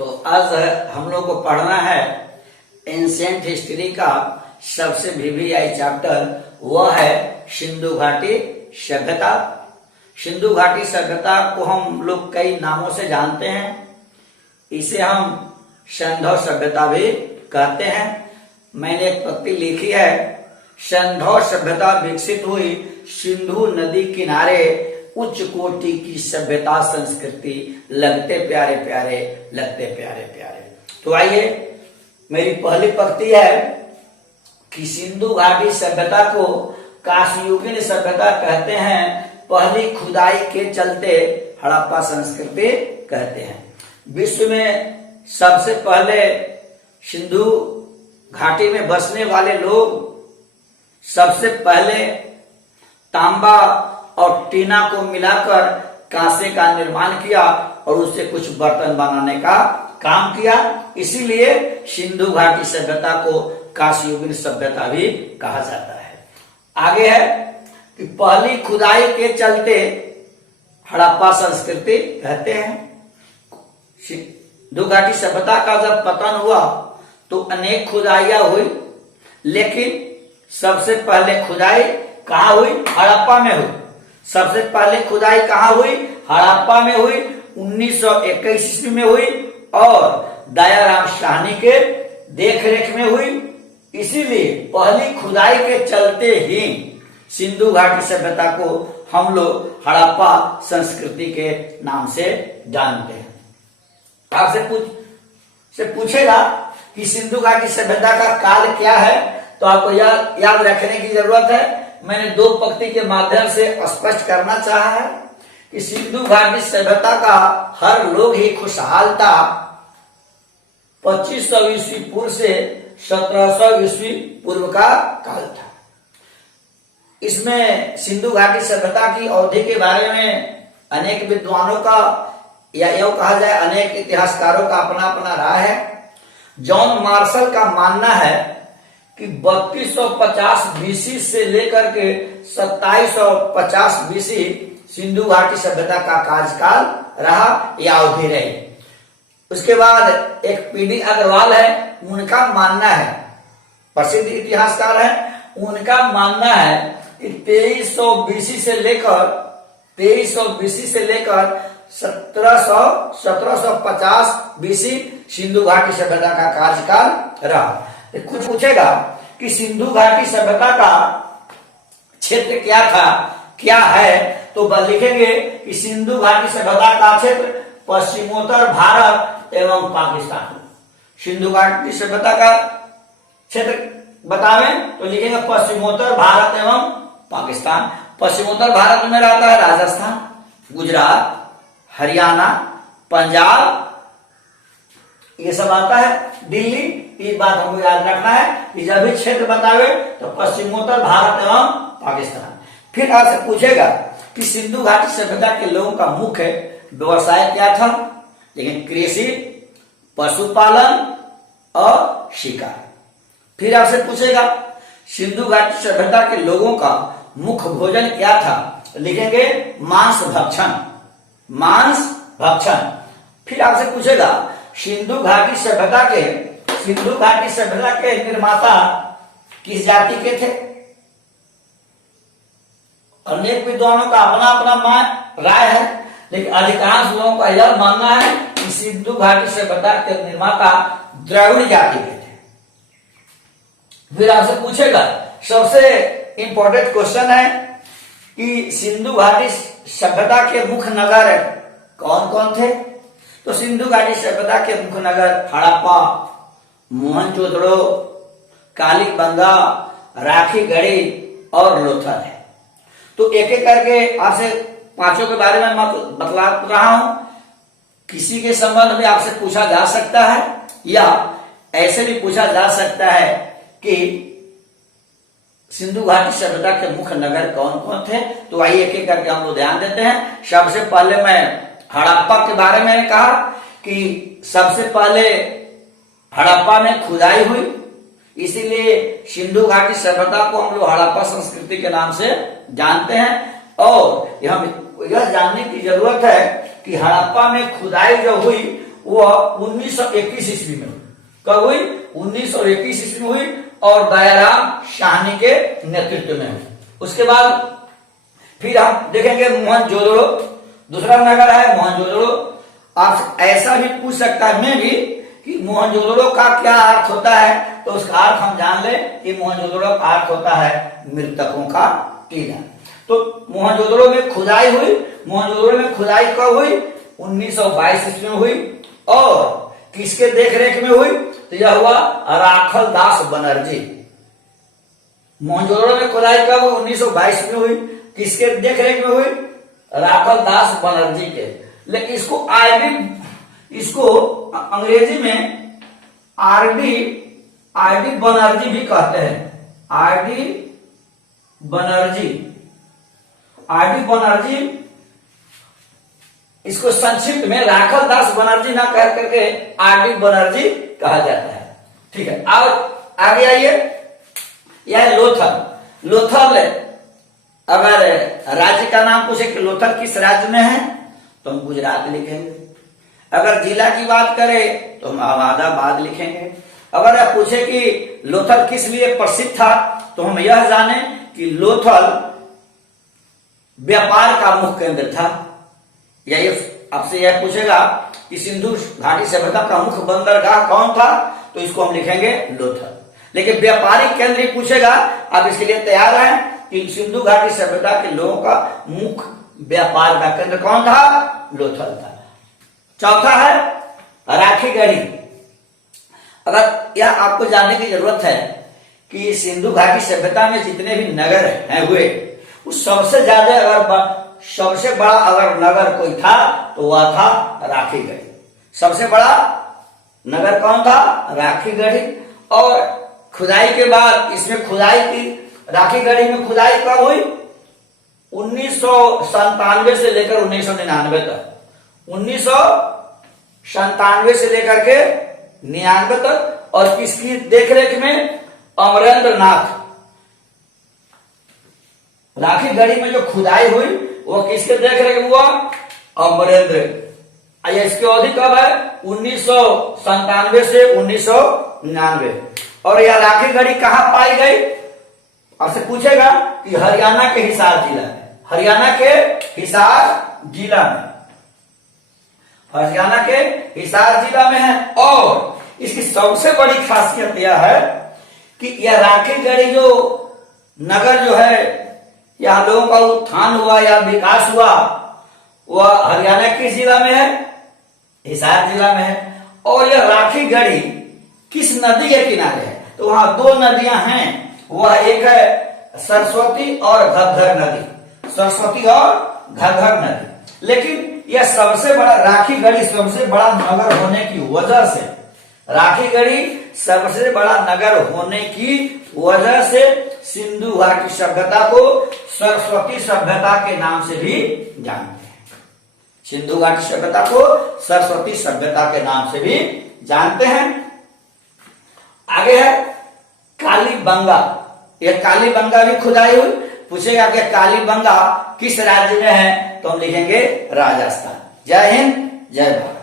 तो आज हम लोग को पढ़ना है एंशिएंट हिस्ट्री का सबसे वीवीआई चैप्टर। वह है सिंधु घाटी सभ्यता। सिंधु घाटी सभ्यता को हम लोग कई नामों से जानते हैं। इसे हम सिंधु सभ्यता भी कहते हैं। मैंने एक पंक्ति लिखी है, सिंधु सभ्यता विकसित हुई सिंधु नदी किनारे, उच्च कोटि की सभ्यता संस्कृति, लगते प्यारे प्यारे, लगते प्यारे प्यारे। तो आइए, मेरी पहली पंक्ति है कि सिंधु घाटी सभ्यता को कांस्ययुगीन सभ्यता कहते हैं। पहली खुदाई के चलते हड़प्पा संस्कृति कहते हैं। विश्व में सबसे पहले सिंधु घाटी में बसने वाले लोग सबसे पहले तांबा और टीना को मिलाकर कांसे का निर्माण किया और उससे कुछ बर्तन बनाने का काम किया। इसीलिए सिंधु घाटी सभ्यता को कांस्ययुगीन सभ्यता भी कहा जाता है। आगे है कि पहली खुदाई के चलते हड़प्पा संस्कृति कहते हैं। सिंधु घाटी सभ्यता का जब पतन हुआ तो अनेक खुदाइयां हुई, लेकिन सबसे पहले खुदाई कहाँ हुई? हड़प्पा में हुई। सबसे पहले खुदाई कहाँ हुई? हड़प्पा में हुई, 1921 ईस्वी में हुई और दयाराम साहनी के देखरेख में हुई। इसीलिए पहली खुदाई के चलते ही सिंधु घाटी सभ्यता को हम लोग हड़प्पा संस्कृति के नाम से जानते हैं। आपसे पूछेगा कि सिंधु घाटी सभ्यता का काल क्या है, तो आपको याद रखने की जरूरत है। मैंने दो पंक्ति के माध्यम से स्पष्ट करना चाहा है कि सिंधु घाटी सभ्यता का हर लोग ही खुशहाल था। 2500 ईस्वी पूर्व से 1700 ईस्वी पूर्व का काल था। इसमें सिंधु घाटी सभ्यता की अवधि के बारे में अनेक विद्वानों का या यूं कहा जाए अनेक इतिहासकारों का अपना अपना राय है। जॉन मार्शल का मानना है कि 3250 बीसी से लेकर के 2750 बीसी सिंधु घाटी सभ्यता का कार्यकाल रहा या अवधि रही। उसके बाद एक पीडी अग्रवाल है, उनका मानना है, प्रसिद्ध इतिहासकार है, उनका मानना है कि 2300 बीसी से लेकर 1750 बीसी सिंधु घाटी सभ्यता का कार्यकाल रहा। कुछ पूछेगा कि सिंधु घाटी सभ्यता का क्षेत्र क्या था, क्या है, तो लिखेंगे कि सिंधु घाटी सभ्यता का क्षेत्र पश्चिमोत्तर भारत एवं पाकिस्तान। सिंधु घाटी सभ्यता का क्षेत्र बतावें तो लिखेंगे पश्चिमोत्तर भारत एवं पाकिस्तान। पश्चिमोत्तर भारत में रहता है राजस्थान, गुजरात, हरियाणा, पंजाब, ये सब आता है, दिल्ली। इस बात हमको याद रखना है कि जब भी क्षेत्र बतावे तो पश्चिमोत्तर भारत एवं पाकिस्तान। फिर आपसे पूछेगा कि सिंधु घाटी सभ्यता के लोगों का मुख्य व्यवसाय क्या था, लेकिन कृषि, पशुपालन और शिकार। फिर आपसे पूछेगा सिंधु घाटी सभ्यता के लोगों का मुख्य भोजन क्या था, लिखेंगे मांस भक्षण, मांस भक्षण। फिर आपसे पूछेगा सिंधु घाटी सभ्यता के निर्माता किस जाति के थे। अनेक विद्वानों का अपना अपना राय है, लेकिन अधिकांश लोगों का यह मानना है कि सिंधु घाटी सभ्यता के निर्माता द्रविड़ जाति के थे। फिर आपसे पूछेगा, सबसे इंपॉर्टेंट क्वेश्चन है कि सिंधु घाटी सभ्यता के मुख्य नगर कौन कौन थे। तो सिंधु घाटी सभ्यता के मुख्य नगर हड़प्पा, मोहनजोदड़ो, कालीबंगा, राखीगढ़ी और लोथल है। तो एक एक करके आपसे पांचों के बारे में बतला रहा हूं। किसी के संबंध में आपसे पूछा जा सकता है या ऐसे भी पूछा जा सकता है कि सिंधु घाटी सभ्यता के मुख्य नगर कौन कौन थे। तो आइए एक एक करके हम लोग ध्यान देते हैं। सबसे पहले मैं हड़प्पा के बारे में कहा कि सबसे पहले हड़प्पा में खुदाई हुई, इसीलिए सिंधु घाटी सभ्यता को हम लोग हड़प्पा संस्कृति के नाम से जानते हैं। और यह जानने की जरूरत है कि हड़प्पा में खुदाई जो हुई वह 1921 ईस्वी में हुई। कब हुई? 1921 ईस्वी में हुई और दयाराम साहनी के नेतृत्व में हुई। उसके बाद फिर हम देखेंगे मोहनजोदड़ो, दूसरा नगर है मोहनजोदड़ो। आप ऐसा भी पूछ सकता है मैं भी कि मोहनजोदड़ो का क्या अर्थ होता है, तो उसका अर्थ हम जान ले कि मोहनजोदड़ो का अर्थ होता है मृतकों का टीला। तो मोहनजोदड़ो में खुदाई हुई। मोहनजोदड़ो में खुदाई कब हुई? 1922 ईस्वी में हुई। और किसके देखरेख में हुई? तो यह हुआ राखल दास बनर्जी। मोहनजोदड़ो में खुदाई कब हुई? 1922 में हुई। किसके देखरेख में हुई? राखल दास बनर्जी के। लेकिन इसको अंग्रेजी में आरडी बनर्जी भी कहते हैं। आरडी बनर्जी इसको संक्षिप्त में राखल दास बनर्जी ना कह करके आरडी बनर्जी कहा जाता है। ठीक है, अब आगे आइए। यह लोथल अगर राज्य का नाम पूछे कि लोथल किस राज्य में है तो हम गुजरात लिखेंगे। अगर जिला की बात करें तो हम अहमदाबाद लिखेंगे। अगर आप पूछे कि लोथल किस लिए प्रसिद्ध था तो हम यह जाने कि लोथल व्यापार का मुख्य केंद्र था। यही आपसे यह पूछेगा कि सिंधु घाटी सभ्यता का मुख्य बंदरगाह कौन था तो इसको हम लिखेंगे लोथल। लेकिन व्यापारिक केंद्र ही पूछेगा, आप इसके लिए तैयार हैं कि सिंधु घाटी सभ्यता के लोगों का मुख्य व्यापार का केंद्र कौन था? लोथल था। चौथा है राखीगढ़ी। अगर यह आपको जानने की जरूरत है कि सिंधु घाटी सभ्यता में जितने भी नगर हैं हुए, उस सबसे बड़ा अगर नगर कोई था तो वह था राखीगढ़ी। सबसे बड़ा नगर कौन था? राखीगढ़ी। और खुदाई के बाद इसमें खुदाई की, राखीगढ़ी में खुदाई कब हुई? 1997 से लेकर 1999 तक। 1997 से लेकर के 99 तक। और किसकी देखरेख में? अमरेंद्र नाथ। राखीगढ़ी में जो खुदाई हुई वो किसके देखरेख में हुआ? अमरेंद्र। इसकी अवधि कब है? 1997 से 1999। और यह राखीगढ़ी कहां पाई गई? आपसे पूछेगा कि हरियाणा के हिसार जिला में। हरियाणा के हिसार जिला में है। और इसकी सबसे बड़ी खासियत यह है कि यह राखीगढ़ी जो नगर जो है, यहाँ लोगों का उत्थान हुआ या विकास हुआ, वह हरियाणा किस जिला में है? हिसार जिला में है। और यह राखीगढ़ी किस नदी के किनारे है? तो वहां दो नदियां हैं। वह एक है सरस्वती और घग्घर नदी। सरस्वती और घग्घर नदी। लेकिन यह सबसे बड़ा राखीगढ़ी सबसे बड़ा नगर होने की वजह से, राखीगढ़ी सबसे बड़ा नगर होने की वजह से सिंधु घाटी सभ्यता को सरस्वती सभ्यता के नाम से भी जानते हैं। सिंधु घाटी सभ्यता को सरस्वती सभ्यता के नाम से भी जानते हैं। आगे है कालीबंगा। यह कालीबंगा भी खुदाई हुई। पूछेगा कि कालीबंगा किस राज्य में है तो हम लिखेंगे राजस्थान। जय हिंद, जय भारत।